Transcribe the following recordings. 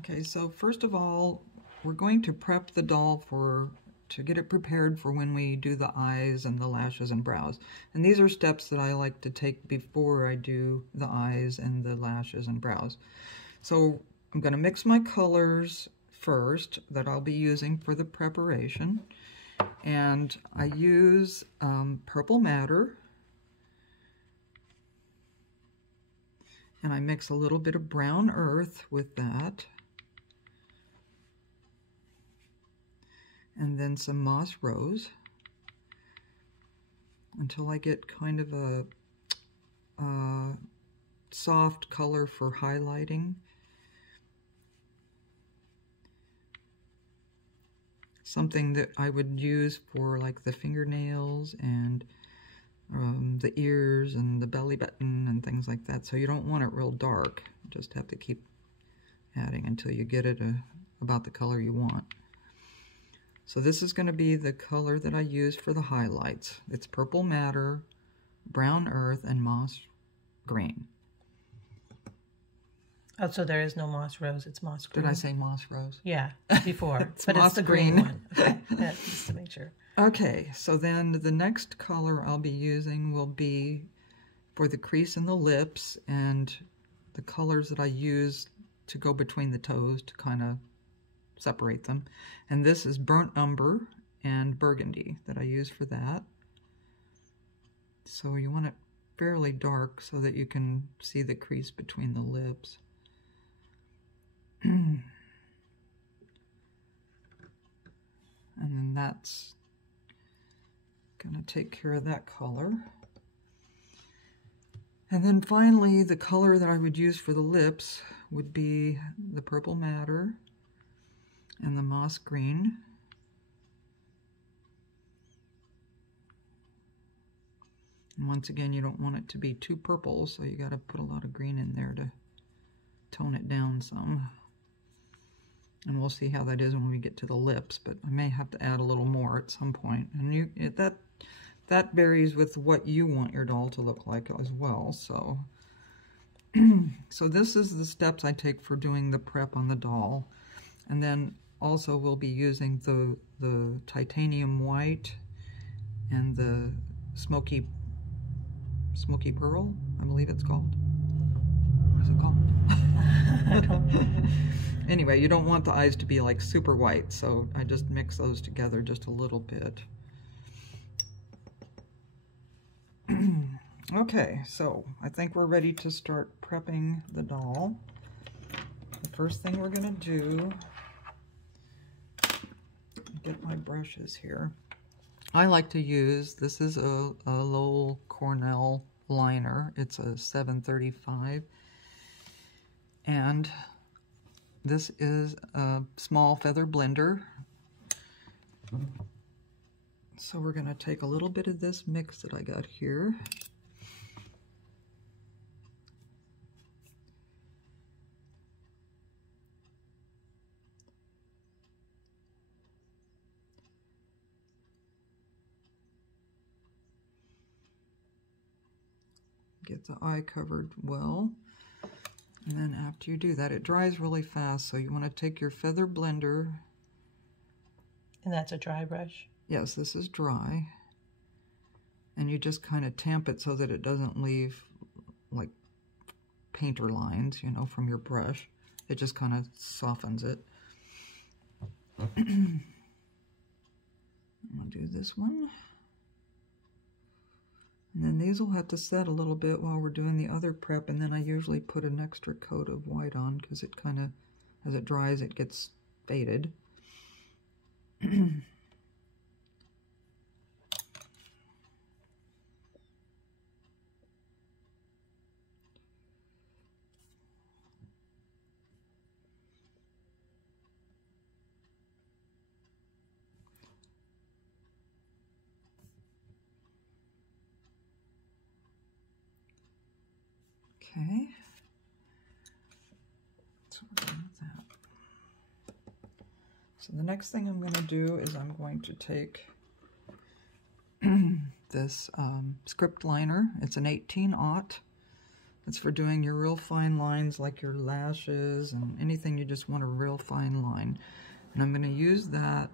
Okay, so first of all, we're going to prep the doll to get it prepared for when we do the eyes and the lashes and brows. And these are steps that I like to take before I do the eyes and the lashes and brows. So I'm going to mix my colors first that I'll be using for the preparation. And I use purple madder. And I mix a little bit of brown earth with that. And then some moss rose until I get kind of a soft color for highlighting. Something that I would use for like the fingernails and the ears and the belly button and things like that. So you don't want it real dark. You just have to keep adding until you get it about the color you want. So this is going to be the color that I use for the highlights. It's purple madder, brown earth, and moss green. Oh, so there is no moss rose, it's moss green. Did I say moss rose? Yeah, before. But it's the green one. Okay, yeah, just to make sure. Okay, so then the next color I'll be using will be for the crease in the lips and the colors that I use to go between the toes to kind of separate them. And this is burnt umber and burgundy that I use for that. So you want it fairly dark so that you can see the crease between the lips. And then that's gonna take care of that color. And then finally, the color that I would use for the lips would be the purple madder and the moss green. And once again, you don't want it to be too purple, so you got to put a lot of green in there to tone it down some. And we'll see how that is when we get to the lips, but I may have to add a little more at some point. And that varies with what you want your doll to look like as well. So, so this is the steps I take for doing the prep on the doll. And then also we'll be using the titanium white and the smoky pearl, I believe it's called. What is it called? I don't know. Anyway, you don't want the eyes to be like super white, so I just mix those together just a little bit. Okay, so I think we're ready to start prepping the doll. The first thing we're gonna do, get my brushes here. I like to use, this is a Lowell Cornell liner. It's a 735. And this is a small feather blender. So we're going to take a little bit of this mix that I got here. Get the eye covered well. And then after you do that, it dries really fast, so you want to take your feather blender. And that's a dry brush? Yes, this is dry. And you just kind of tamp it so that it doesn't leave like painter lines, you know, from your brush. It just kind of softens it. I'm going to do this one. And then these will have to set a little bit while we're doing the other prep, and then I usually put an extra coat of white on because it kind of, as it dries, it gets faded. Okay, so we're done with that. So the next thing I'm going to do is I'm going to take this script liner. It's an 18-aught. It's for doing your real fine lines like your lashes and anything you just want a real fine line. And I'm going to use that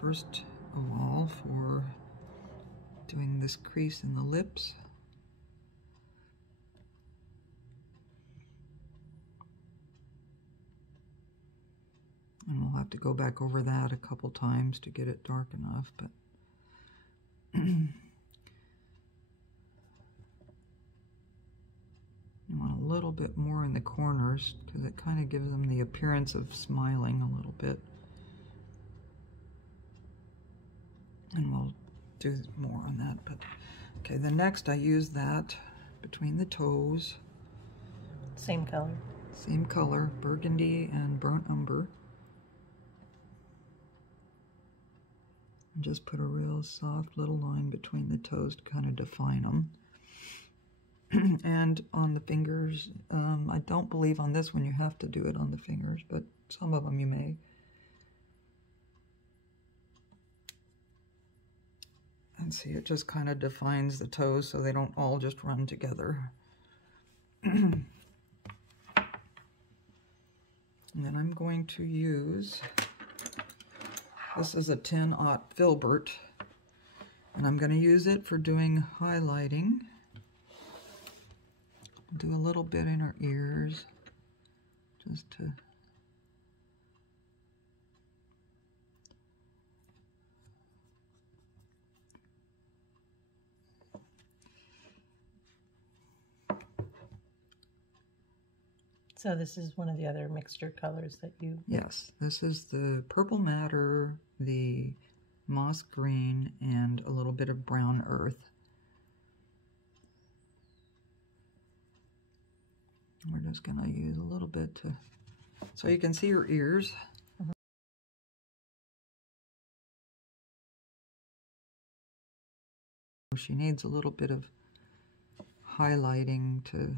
first of all for doing this crease in the lips. And we'll have to go back over that a couple times to get it dark enough, but you want a little bit more in the corners because it kind of gives them the appearance of smiling a little bit. And we'll do more on that. But okay, the next I use that between the toes. Same color. Same color, burgundy and burnt umber. And just put a real soft little line between the toes to kind of define them. And on the fingers, I don't believe on this one you have to do it on the fingers, but some of them you may. And see, it just kind of defines the toes so they don't all just run together. And then I'm going to use, this is a 10-aught filbert, and I'm going to use it for doing highlighting. Do a little bit in her ears, just to So this is one of the other mixture colors that you... Yes, this is the purple madder, the moss green, and a little bit of brown earth. We're just going to use a little bit to, so you can see her ears. Mm-hmm. She needs a little bit of highlighting to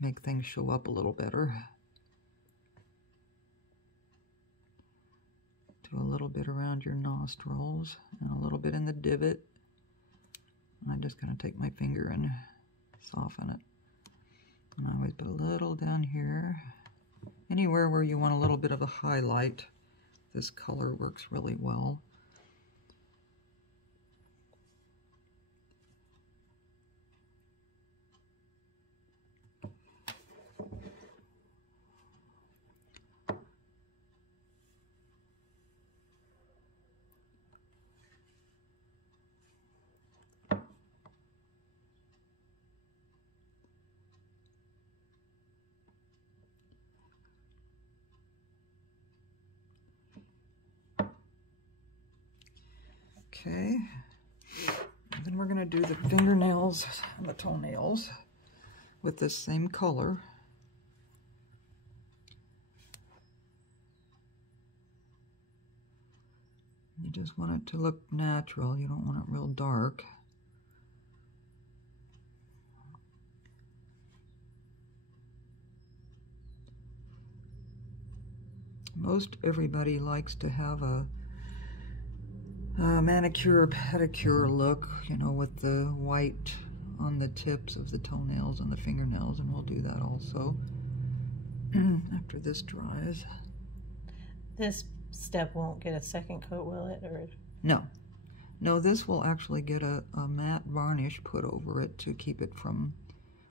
make things show up a little better. Do a little bit around your nostrils and a little bit in the divot. And I'm just going to take my finger and soften it. And I always put a little down here. Anywhere where you want a little bit of a highlight, this color works really well. Okay, and then we're going to do the fingernails and the toenails with this same color. You just want it to look natural, you don't want it real dark. Most everybody likes to have a manicure or pedicure look, you know, with the white on the tips of the toenails and the fingernails, and we'll do that also after this dries. This step won't get a second coat, will it? Or No, this will actually get a matte varnish put over it to keep it from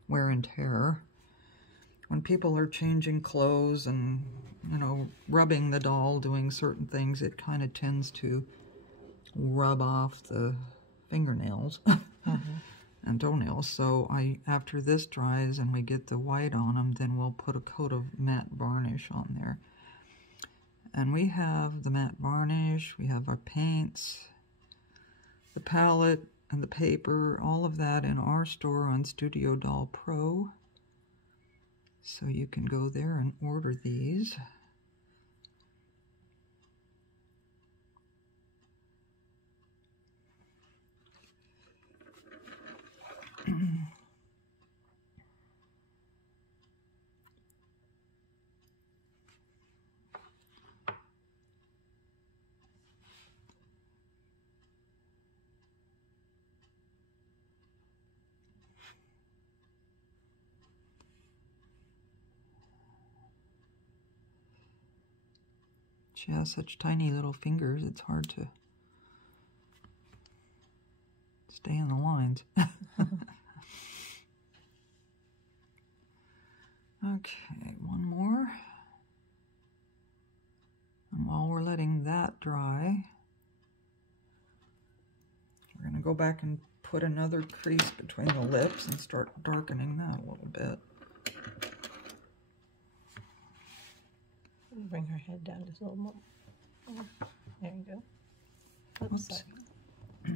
wear and tear. When people are changing clothes and, you know, rubbing the doll, doing certain things, it kind of tends to rub off the fingernails and toenails. So after this dries and we get the white on them, then we'll put a coat of matte varnish on there. And we have the matte varnish, we have our paints, the palette, and the paper, all of that in our store on Studio Doll Pro. So you can go there and order these. She has such tiny little fingers, it's hard to stay in the lines. Okay, one more. And while we're letting that dry, we're going to go back and put another crease between the lips and start darkening that a little bit. Bring her head down just a little more. There you go. Oops. Oops. I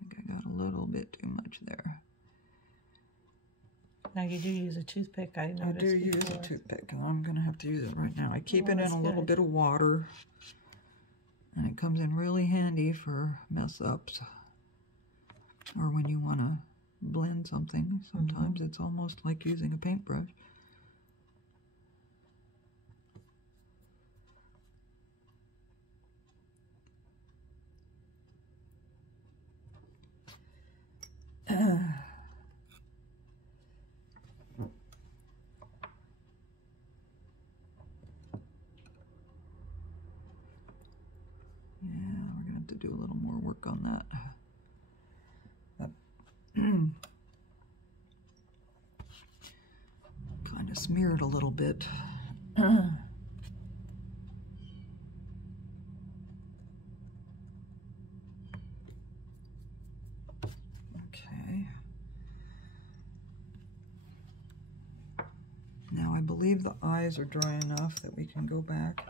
think I got a little bit too much there. Now you do use a toothpick, I noticed. I do use before. a toothpick, and I'm going to have to use it right now. I keep it in that's a little good. bit of water, and it comes in really handy for mess-ups, or when you want to blend something. Sometimes it's almost like using a paintbrush. Yeah, we're going to have to do a little more work on that. Kind of smeared a little bit. Okay. Now I believe the eyes are dry enough that we can go back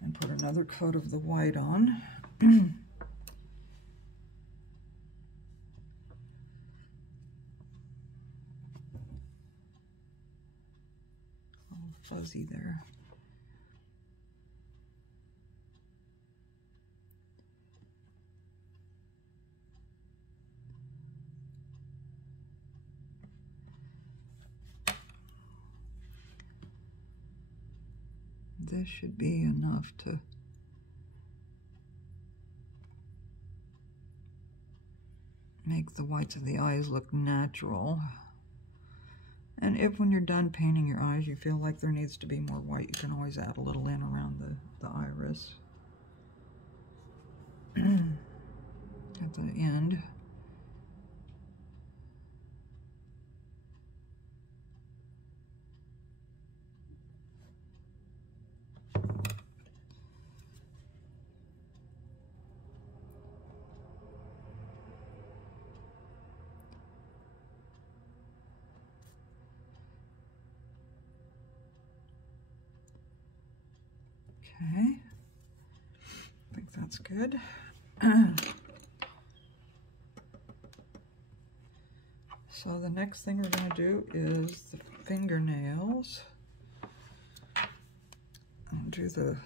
and put another coat of the white on. All fuzzy there. This should be enough to make the whites of the eyes look natural. And if when you're done painting your eyes you feel like there needs to be more white, you can always add a little in around the iris at the end. Okay, I think that's good. So the next thing we're going to do is the fingernails. I'll do the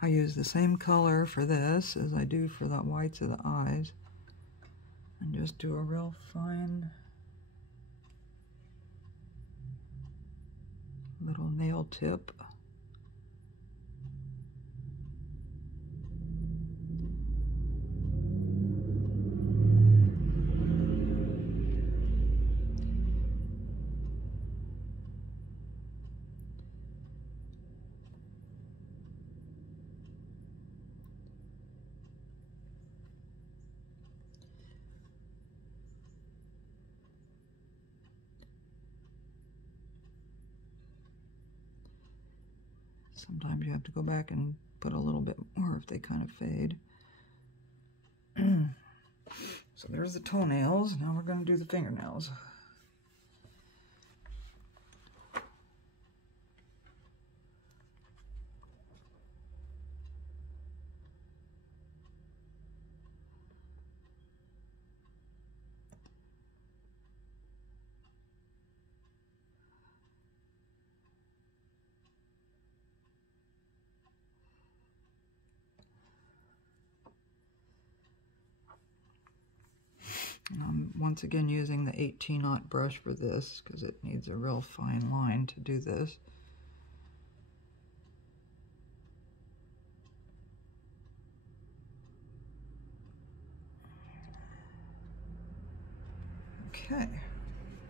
I use the same color for this as I do for the whites of the eyes, and just do a real fine little nail tip. Sometimes you have to go back and put a little bit more if they kind of fade. So there's the toenails. Now we're going to do the fingernails. And I'm once again using the 18-aught brush for this because it needs a real fine line to do this. Okay,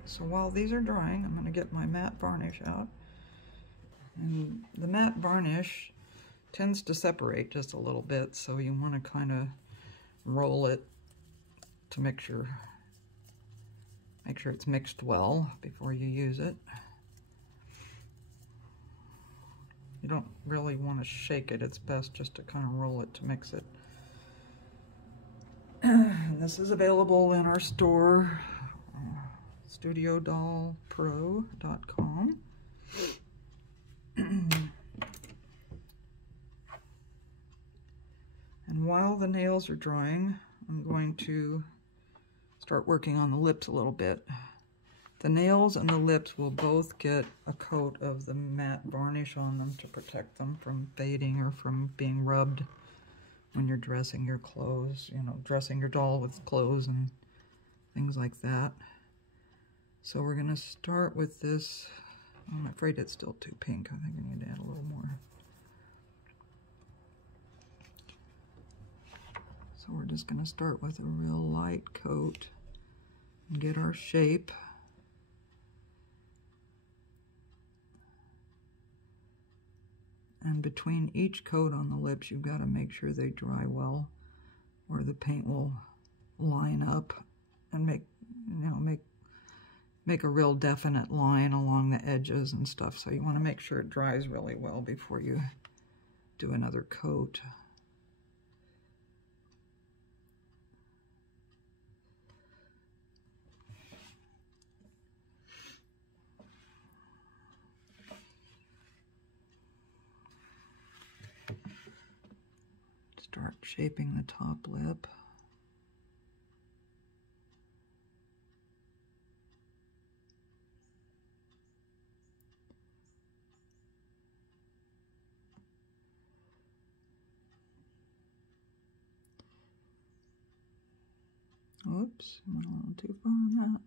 so while these are drying, I'm going to get my matte varnish out. And the matte varnish tends to separate just a little bit, so you want to kind of roll it to make sure it's mixed well before you use it. You don't really want to shake it. It's best just to kind of roll it to mix it. And this is available in our store, StudioDollPro.com. And while the nails are drying, I'm going to start working on the lips a little bit. The nails and the lips will both get a coat of the matte varnish on them to protect them from fading or from being rubbed when you're dressing your clothes, you know, dressing your doll with clothes and things like that. So we're going to start with this. I'm afraid it's still too pink. I think I need to add a little more. So we're just going to start with a real light coat and get our shape. And between each coat on the lips, you've got to make sure they dry well, or the paint will line up and make a real definite line along the edges and stuff. So you want to make sure it dries really well before you do another coat. Start shaping the top lip. Oops, went a little too far on that.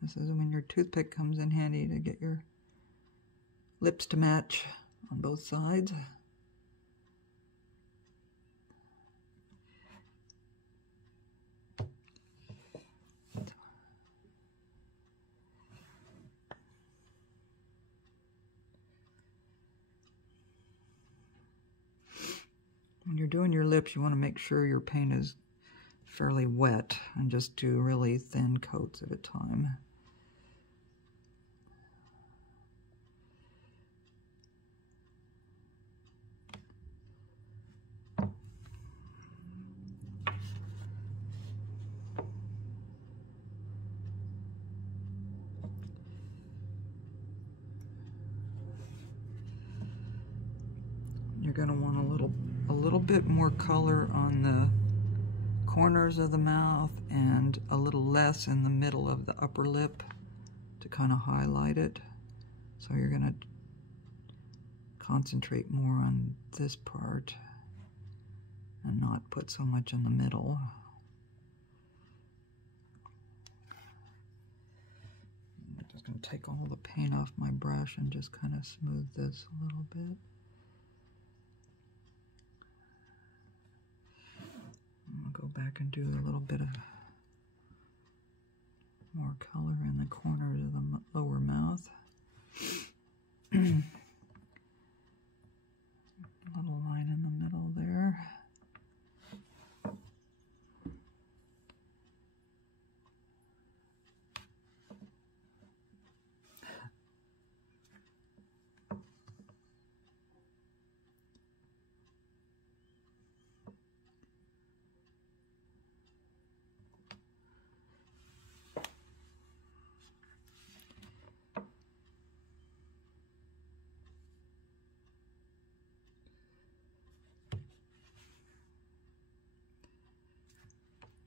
This is when your toothpick comes in handy to get your lips to match on both sides. When you're doing your lips, you want to make sure your paint is fairly wet and just do really thin coats at a time. You're going to want a little bit more color on the corners of the mouth and a little less in the middle of the upper lip to kind of highlight it. So you're going to concentrate more on this part and not put so much in the middle. I'm just going to take all the paint off my brush and just kind of smooth this a little bit. I'll go back and do a little bit of more color in the corners of the lower mouth. Little line in the middle there.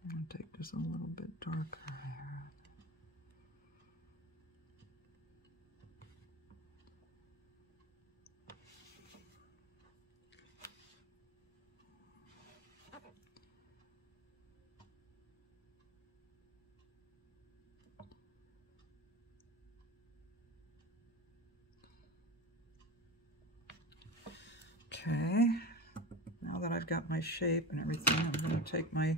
I'm going to take this a little bit darker here. Okay, now that I've got my shape and everything, I'm going to take my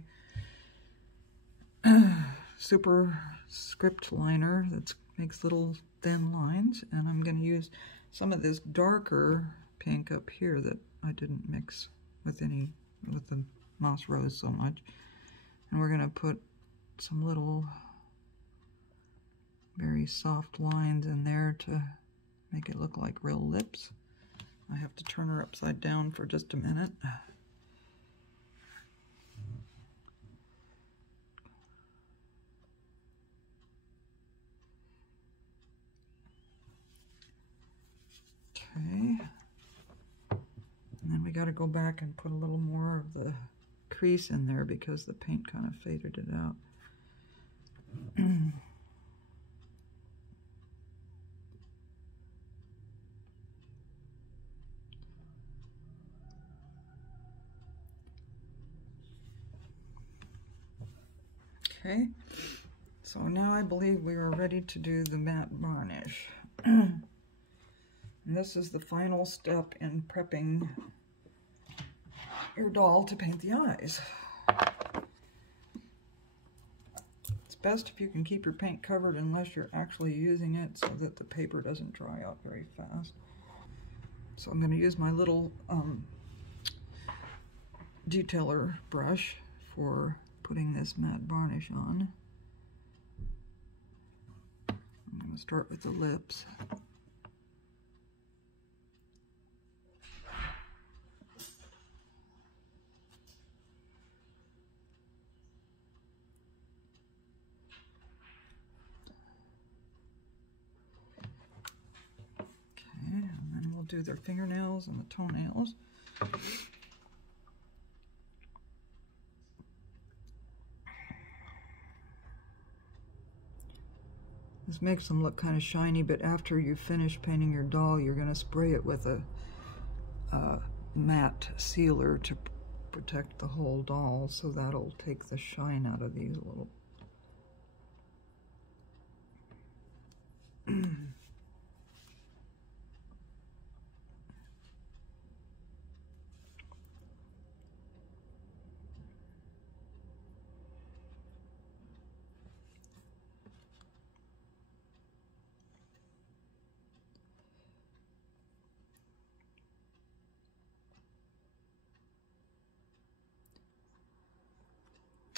superscript liner that makes little thin lines, and I'm going to use some of this darker pink up here that I didn't mix with the moss rose so much, and we're going to put some little very soft lines in there to make it look like real lips. I have to turn her upside down for just a minute. Okay. And then we got to go back and put a little more of the crease in there because the paint kind of faded it out. Okay, so now I believe we are ready to do the matte varnish. And this is the final step in prepping your doll to paint the eyes. It's best if you can keep your paint covered unless you're actually using it so that the paper doesn't dry out very fast. So I'm going to use my little detailer brush for putting this matte varnish on. I'm going to start with the lips. Okay, and then we'll do their fingernails and the toenails. This makes them look kind of shiny, but after you finish painting your doll, you're going to spray it with a matte sealer to protect the whole doll, so that'll take the shine out of these little.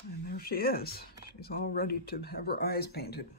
And there she is. She's all ready to have her eyes painted.